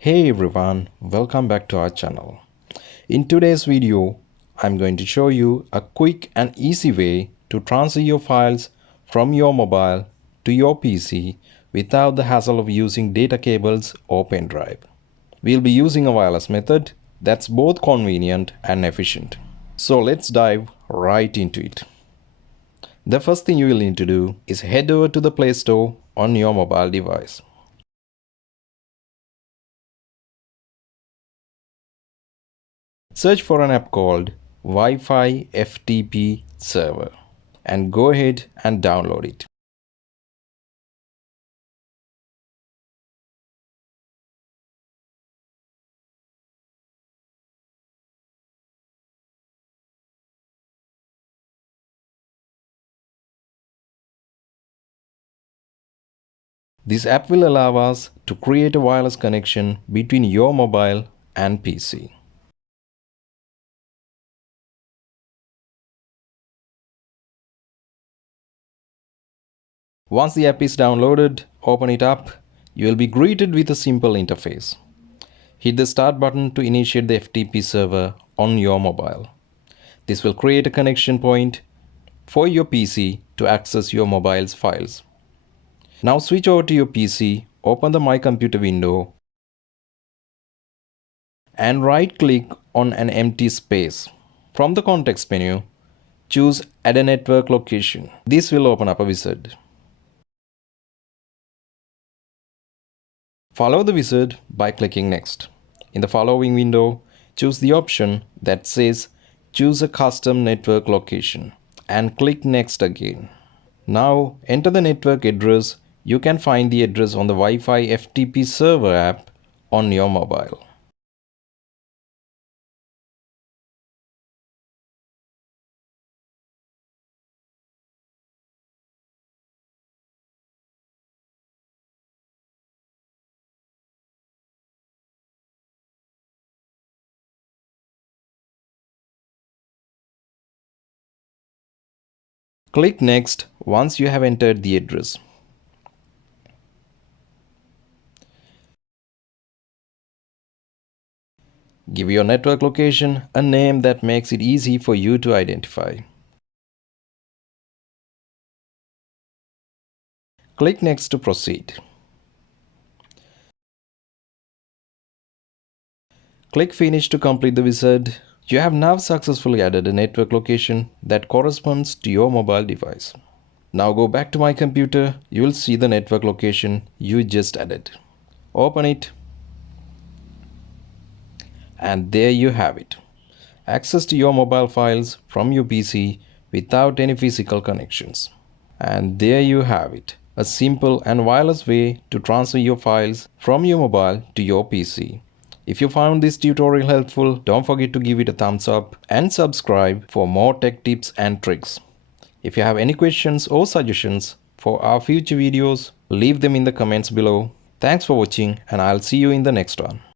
Hey everyone, welcome back to our channel. In today's video, I'm going to show you a quick and easy way to transfer your files from your mobile to your PC without the hassle of using data cables or pen drive. We'll be using a wireless method that's both convenient and efficient. So let's dive right into it. The first thing you will need to do is head over to the Play Store on your mobile device. Search for an app called WiFi FTP Server and go ahead and download it. This app will allow us to create a wireless connection between your mobile and PC. Once the app is downloaded, open it up. You will be greeted with a simple interface. Hit the start button to initiate the FTP server on your mobile. This will create a connection point for your PC to access your mobile's files. Now switch over to your PC, open the My Computer window and right-click on an empty space. From the context menu, choose Add a Network Location. This will open up a wizard. Follow the wizard by clicking Next. In the following window, choose the option that says Choose a custom network location and click Next again. Now enter the network address. You can find the address on the Wi-Fi FTP Server app on your mobile. Click Next once you have entered the address. Give your network location a name that makes it easy for you to identify. Click Next to proceed. Click Finish to complete the wizard. You have now successfully added a network location that corresponds to your mobile device. Now go back to My Computer. You will see the network location you just added. Open it. And there you have it. Access to your mobile files from your PC without any physical connections. And there you have it. A simple and wireless way to transfer your files from your mobile to your PC. If you found this tutorial helpful, don't forget to give it a thumbs up and subscribe for more tech tips and tricks. If you have any questions or suggestions for our future videos, leave them in the comments below. Thanks for watching and I'll see you in the next one.